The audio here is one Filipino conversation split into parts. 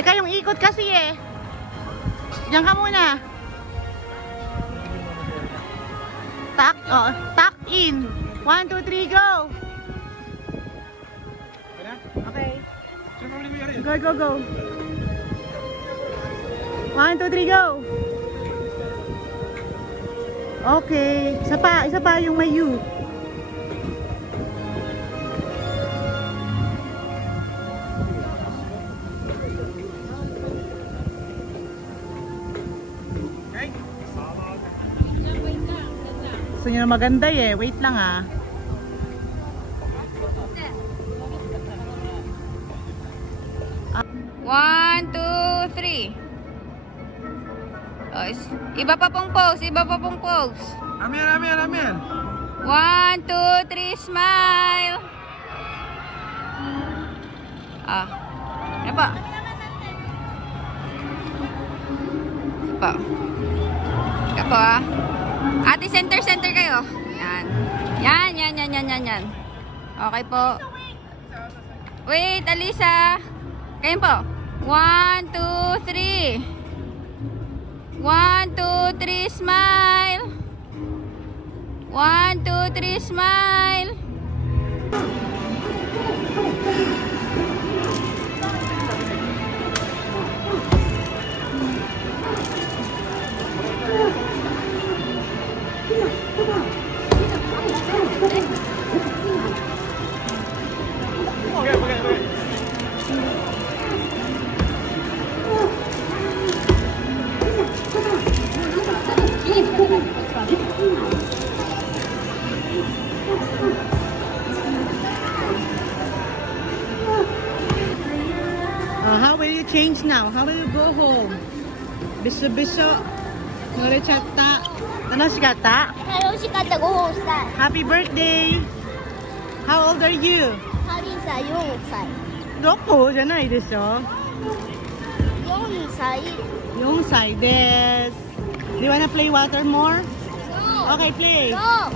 Teka, yung ikot kasi eh. Diyan ka muna. Tuck in. 1, 2, 3, go! Okay. Go, go, go. 1, 2, 3, go! Okay. Isa pa yung may U. Gusto nyo na maganda eh. Wait lang ah. One, two, three. Oh, iba pa pong pose. Iba pa pong pose. Amin, amin, amin. 1, 2, 3, smile. Ah. Ano pa? Pa. Ito po ah. Ate, center kayo. Yan. Yan. Okay po. Wait, Alisa. Kayo po. 1, 2, 3. 1, 2, 3, smile. 1, 2, 3, smile. How will you change now? How will you go home? Biso. Norichatta. Tanoshikatta? Tanoshikatta. Go home style. Happy birthday! How old are you? 4歳。Dokoじゃないでしょ? 4歳。4歳です. Do you wanna play water more? No. Okay, play. No.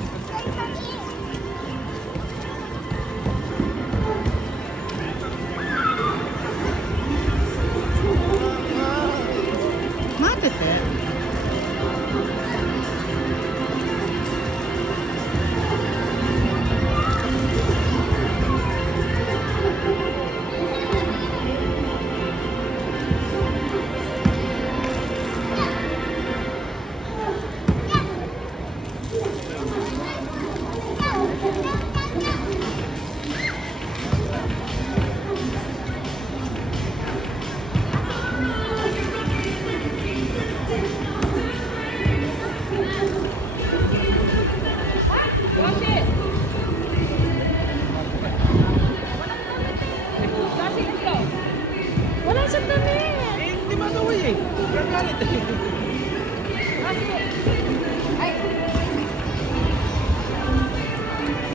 Wala siyang dami. Hindi ba gawin eh? Gagalit eh.